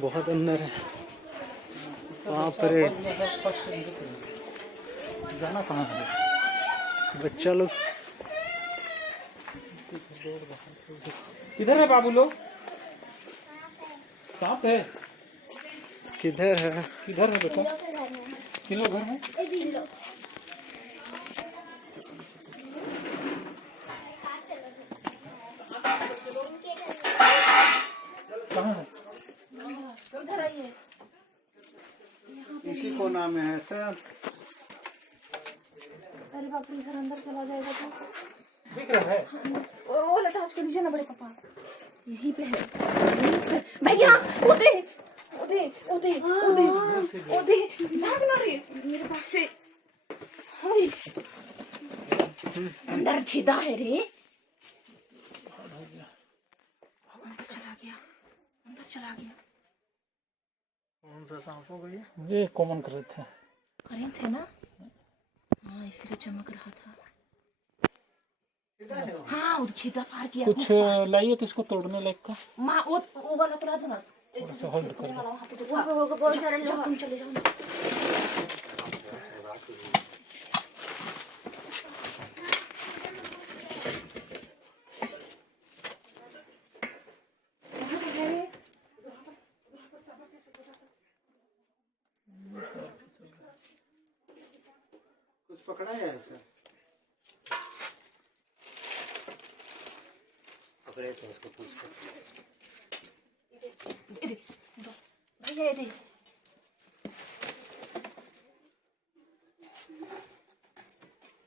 बहुत अंदर है। वहाँ पर जाना कहाँ है? बच्चा लोग किधर है बाबू लोग? सांप है? किधर है? किधर है बेटा? किन लोग घर में? कहाँ है? उधर आइए। इसी कोना में है सर। अरे बाप रे, इधर अंदर चला जाएगा तो दिख रहा है? वो लटास को नीचे ना बड़े पापा, यहीं पे है, यहीं पे। भैया ओदे ओदे ओदे ओदे ओदे भाग ना रे मेरे पास से। हाय अंदर छेदा है रे। अंदर चला गया, अंदर चला गया। कौन सा सांप हो गया? ये कॉमन कर रहे थे। करें थे ना? हाँ इसलिए चमक रहा था। हाँ वो छेदा पार किया। कुछ लाइए तो इसको तोड़ने लायक का। माँ वो वाला पड़ा था ना, थोड़ा सा होल्ड कर लो। वहाँ पे होगा बहुत सारे लोग। तुम चले जाओ। कुछ पकड़ा है सर? पकड़े थे उसको पूछ कर। भैया दे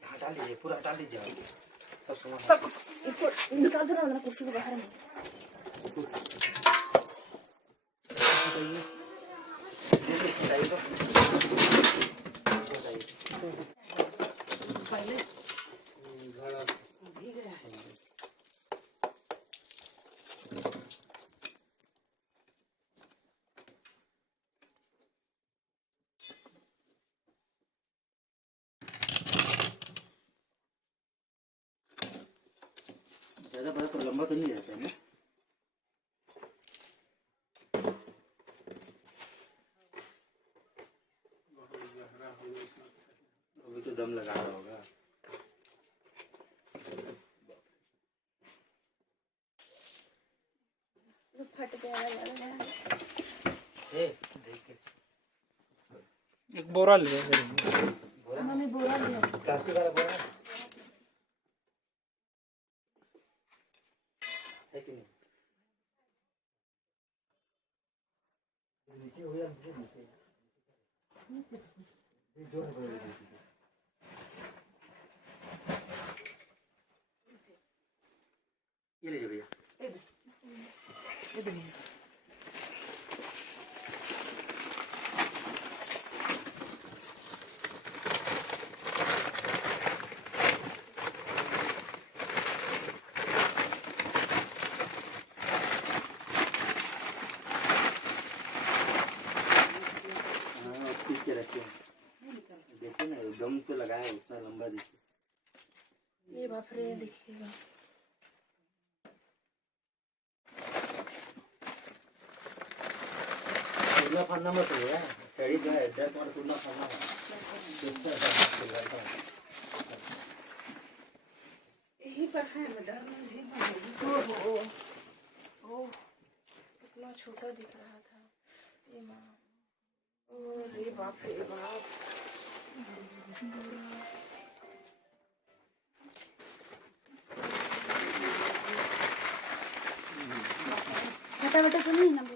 हटा लीजिए, पूरा हटा लीजिए सब सामान। सब इसको निकाल दो ना कुर्सी को बाहर में। ज़्यादा बड़ा तो लंबा तो नहीं रहता है ना? अभी तो दम लगा रहा होगा। फट गया वाला। एक बोरा ले मम्मी बोरा लिया। प्लास्टिक वाला बोरा है कि नहीं? नीचे हो या नीचे जो है ये लीजिए भैया। देखिए ना दम तो लगाया है, उतना लंबा देखिए। ये बाप रे देखिएगा। टूटना फाड़ना मत हो यार, चढ़ी जो है दर्द और टूटना फाड़ना है। यही पर है डर में भी। ओह कितना छोटा दिख रहा था ये माँ। रे बाप रे बाप। बेटा बेटा सुनिए ना।